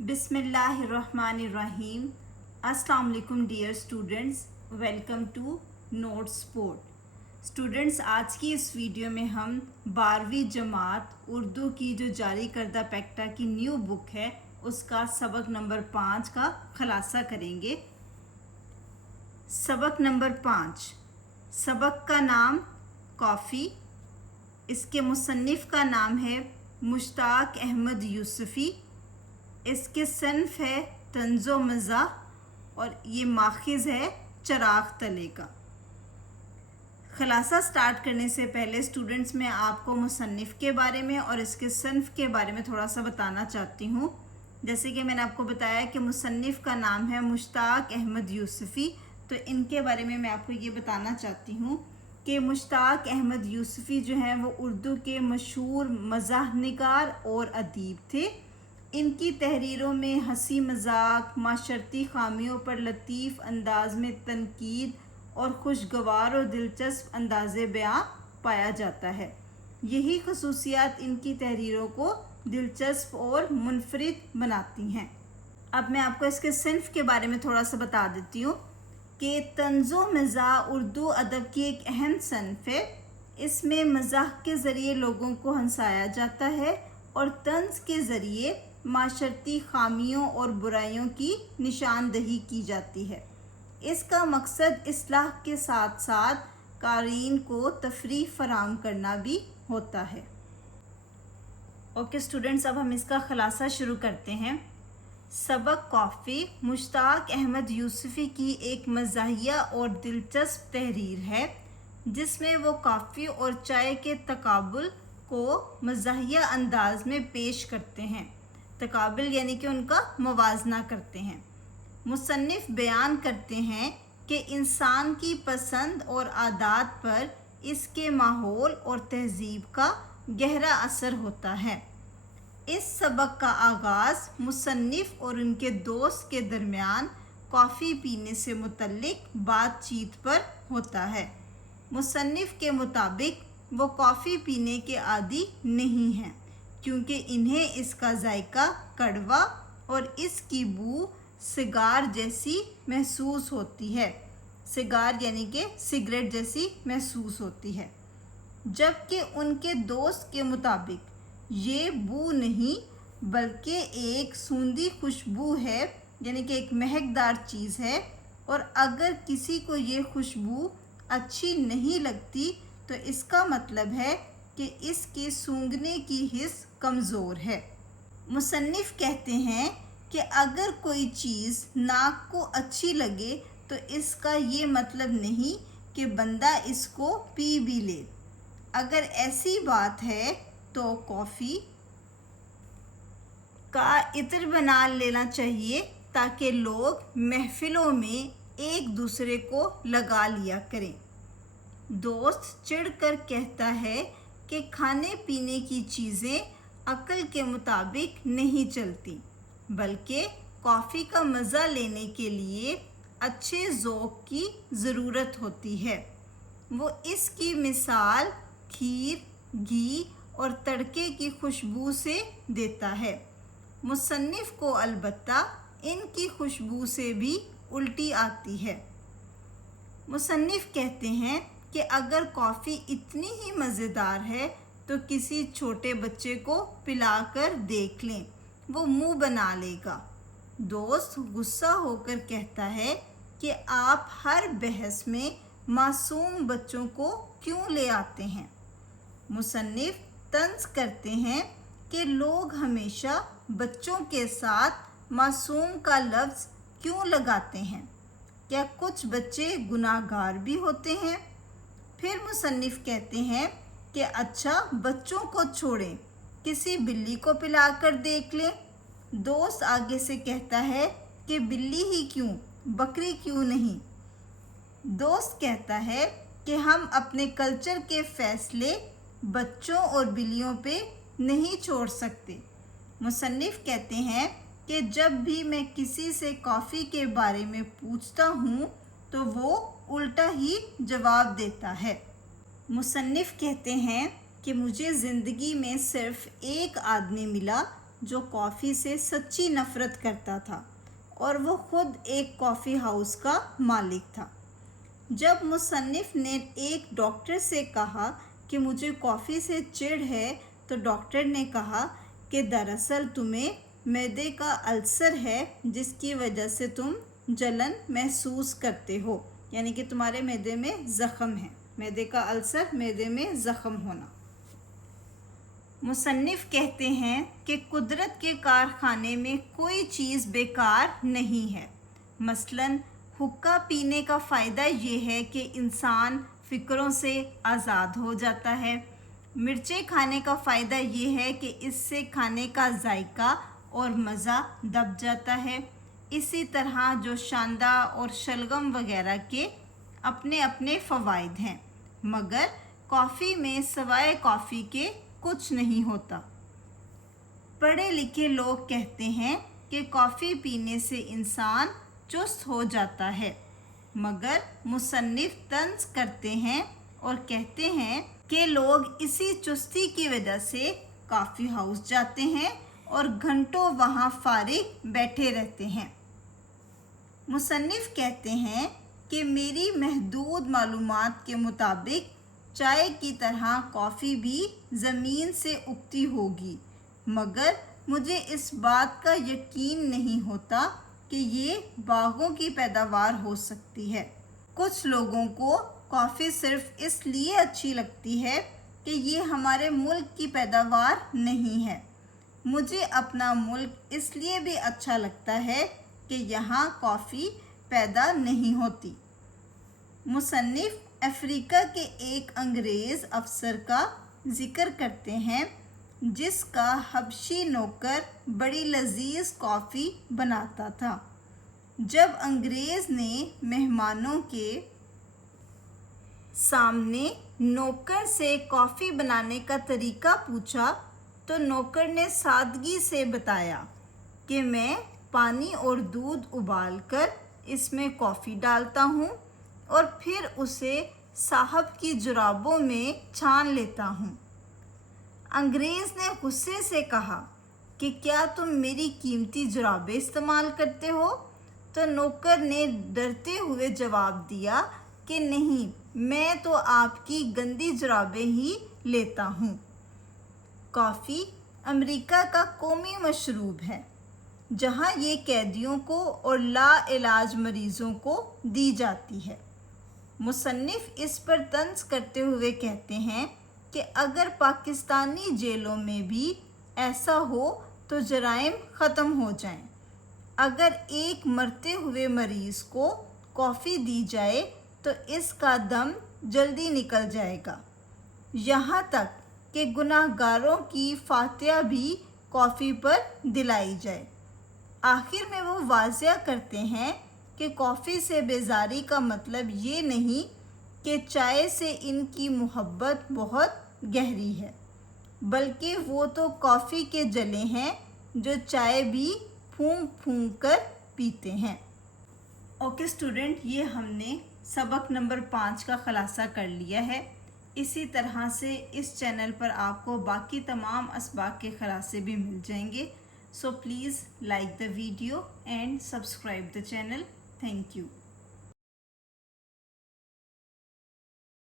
بسم اللہ الرحمن الرحیم۔ السلام علیکم dear students, welcome to note support. Students, آج کی اس ویڈیو میں ہم 12ویں جماعت اردو کی جو جاری کردہ پیکٹا کی نیو بک ہے اس کا سبق نمبر 5 کا خلاصہ کریں گے۔ سبق نمبر 5، سبق کا نام کافی، اس کے مصنف کا نام ہے مشتاق احمد یوسفی، اس کے صنف ہے طنز و مزاح اور یہ ماخذ ہے چراغ تلے کا۔ خلاصہ سٹارٹ کرنے سے پہلے اسٹوڈنٹس میں آپ کو مصنف کے بارے میں اور اس کے صنف کے بارے میں تھوڑا سا بتانا چاہتی ہوں۔ جیسے کہ میں نے آپ کو بتایا کہ مصنف کا نام ہے مشتاق احمد یوسفی، تو ان کے بارے میں آپ کو یہ بتانا چاہتی ہوں کہ مشتاق احمد یوسفی جو ہیں وہ اردو کے مشہور مزاح نگار اور ادیب تھے۔ ان کی تحریروں میں ہنسی مذاق، معاشرتی خامیوں پر لطیف انداز میں تنقید اور خوشگوار و دلچسپ انداز بیان پایا جاتا ہے۔ یہی خصوصیات ان کی تحریروں کو دلچسپ اور منفرد بناتی ہیں۔ اب میں آپ کو اس کے صنف کے بارے میں تھوڑا سا بتا دیتی ہوں کہ طنز و مزاح اردو ادب کی ایک اہم صنف ہے۔ اس میں مزاح کے ذریعے لوگوں کو ہنسایا جاتا ہے اور طنز کے ذریعے معاشرتی خامیوں اور برائیوں کی نشاندہی کی جاتی ہے۔ اس کا مقصد اصلاح کے ساتھ ساتھ قارئین کو تفریح فراہم کرنا بھی ہوتا ہے۔ اوکے اسٹوڈنٹس، اب ہم اس کا خلاصہ شروع کرتے ہیں۔ سبق کافی مشتاق احمد یوسفی کی ایک مزاحیہ اور دلچسپ تحریر ہے جس میں وہ کافی اور چائے کے تقابل کو مزاحیہ انداز میں پیش کرتے ہیں۔ تقابل یعنی کہ ان کا موازنہ کرتے ہیں۔ مصنف بیان کرتے ہیں کہ انسان کی پسند اور عادات پر اس کے ماحول اور تہذیب کا گہرا اثر ہوتا ہے۔ اس سبق کا آغاز مصنف اور ان کے دوست کے درمیان کافی پینے سے متعلق بات چیت پر ہوتا ہے۔ مصنف کے مطابق وہ کافی پینے کے عادی نہیں ہیں کیونکہ انہیں اس کا ذائقہ کڑوا اور اس کی بو سگار جیسی محسوس ہوتی ہے۔ سگار یعنی کہ سگریٹ جیسی محسوس ہوتی ہے، جبکہ ان کے دوست کے مطابق یہ بو نہیں بلکہ ایک سوندھی خوشبو ہے، یعنی کہ ایک مہکدار چیز ہے، اور اگر کسی کو یہ خوشبو اچھی نہیں لگتی تو اس کا مطلب ہے کہ اس کی سونگھنے کی حس کمزور ہے۔ مصنف کہتے ہیں کہ اگر کوئی چیز ناک کو اچھی لگے تو اس کا یہ مطلب نہیں کہ بندہ اس کو پی بھی لے۔ اگر ایسی بات ہے تو کافی کا عطر بنا لینا چاہیے تاکہ لوگ محفلوں میں ایک دوسرے کو لگا لیا کریں۔ دوست چڑھ کر کہتا ہے کہ کھانے پینے کی چیزیں عقل کے مطابق نہیں چلتی بلکہ کافی کا مزہ لینے کے لیے اچھے ذوق کی ضرورت ہوتی ہے۔ وہ اس کی مثال کھیر، گھی اور تڑکے کی خوشبو سے دیتا ہے۔ مصنف کو البتہ ان کی خوشبو سے بھی الٹی آتی ہے۔ مصنف کہتے ہیں کہ اگر کافی اتنی ہی مزیدار ہے تو کسی چھوٹے بچے کو پلا کر دیکھ لیں، وہ منہ بنا لے گا۔ دوست غصہ ہو کر کہتا ہے کہ آپ ہر بحث میں معصوم بچوں کو کیوں لے آتے ہیں؟ مصنف طنز کرتے ہیں کہ لوگ ہمیشہ بچوں کے ساتھ معصوم کا لفظ کیوں لگاتے ہیں؟ کیا کچھ بچے گناہ گار بھی ہوتے ہیں؟ پھر مصنف کہتے ہیں کہ اچھا بچوں کو چھوڑیں، کسی بلی کو پلا کر دیکھ لیں۔ دوست آگے سے کہتا ہے کہ بلی ہی کیوں، بکری کیوں نہیں؟ دوست کہتا ہے کہ ہم اپنے کلچر کے فیصلے بچوں اور بلیوں پہ نہیں چھوڑ سکتے۔ مصنف کہتے ہیں کہ جب بھی میں کسی سے کافی کے بارے میں پوچھتا ہوں تو وہ الٹا ہی جواب دیتا ہے۔ مصنف کہتے ہیں کہ مجھے زندگی میں صرف ایک آدمی ملا جو کافی سے سچی نفرت کرتا تھا اور وہ خود ایک کافی ہاؤس کا مالک تھا۔ جب مصنف نے ایک ڈاکٹر سے کہا کہ مجھے کافی سے چڑ ہے تو ڈاکٹر نے کہا کہ دراصل تمہیں معدے کا السر ہے جس کی وجہ سے تم جلن محسوس کرتے ہو، یعنی کہ تمہارے معدے میں زخم ہے۔ معدے کا السر، معدے میں زخم ہونا۔ مصنف کہتے ہیں کہ قدرت کے کارخانے میں کوئی چیز بیکار نہیں ہے۔ مثلاً حقہ پینے کا فائدہ یہ ہے کہ انسان فکروں سے آزاد ہو جاتا ہے۔ مرچیں کھانے کا فائدہ یہ ہے کہ اس سے کھانے کا ذائقہ اور مزہ دب جاتا ہے۔ اسی طرح جو شاندا اور شلگم وغیرہ کے اپنے اپنے فوائد ہیں، مگر کافی میں سوائے کافی کے کچھ نہیں ہوتا۔ پڑھے لکھے لوگ کہتے ہیں کہ کافی پینے سے انسان چست ہو جاتا ہے، مگر مصنف طنز کرتے ہیں اور کہتے ہیں کہ لوگ اسی چستی کی وجہ سے کافی ہاؤس جاتے ہیں اور گھنٹوں وہاں فارغ بیٹھے رہتے ہیں۔ مصنف کہتے ہیں کہ میری محدود معلومات کے مطابق چائے کی طرح کافی بھی زمین سے اگتی ہوگی، مگر مجھے اس بات کا یقین نہیں ہوتا کہ یہ باغوں کی پیداوار ہو سکتی ہے۔ کچھ لوگوں کو کافی صرف اس لیے اچھی لگتی ہے کہ یہ ہمارے ملک کی پیداوار نہیں ہے۔ مجھے اپنا ملک اس لیے بھی اچھا لگتا ہے کہ یہاں کافی پیدا نہیں ہوتی۔ مصنف افریقہ کے ایک انگریز افسر کا ذکر کرتے ہیں جس کا حبشی نوکر بڑی لذیذ کافی بناتا تھا۔ جب انگریز نے مہمانوں کے سامنے نوکر سے کافی بنانے کا طریقہ پوچھا تو نوکر نے سادگی سے بتایا کہ میں پانی اور دودھ ابال کر اس میں کافی ڈالتا ہوں اور پھر اسے صاحب کی جرابوں میں چھان لیتا ہوں۔ انگریز نے غصے سے کہا کہ کیا تم میری قیمتی جرابیں استعمال کرتے ہو؟ تو نوکر نے ڈرتے ہوئے جواب دیا کہ نہیں، میں تو آپ کی گندی جرابیں ہی لیتا ہوں۔ کافی امریکہ کا قومی مشروب ہے، جہاں یہ قیدیوں کو اور لا علاج مریضوں کو دی جاتی ہے۔ مصنف اس پر طنز کرتے ہوئے کہتے ہیں کہ اگر پاکستانی جیلوں میں بھی ایسا ہو تو جرائم ختم ہو جائیں۔ اگر ایک مرتے ہوئے مریض کو کافی دی جائے تو اس کا دم جلدی نکل جائے گا، یہاں تک کہ گناہ گاروں کی فاتحہ بھی کافی پر دلائی جائے۔ آخر میں وہ واضح کرتے ہیں کہ کافی سے بیزاری کا مطلب یہ نہیں کہ چائے سے ان کی محبت بہت گہری ہے، بلکہ وہ تو کافی کے جلے ہیں جو چائے بھی پھونک پھونک کر پیتے ہیں۔ اوکے اسٹوڈنٹ، یہ ہم نے سبق نمبر 5 کا خلاصہ کر لیا ہے۔ اسی طرح سے اس چینل پر آپ کو باقی تمام اسباق کے خلاصے بھی مل جائیں گے۔ So please like the video and subscribe the channel. Thank you.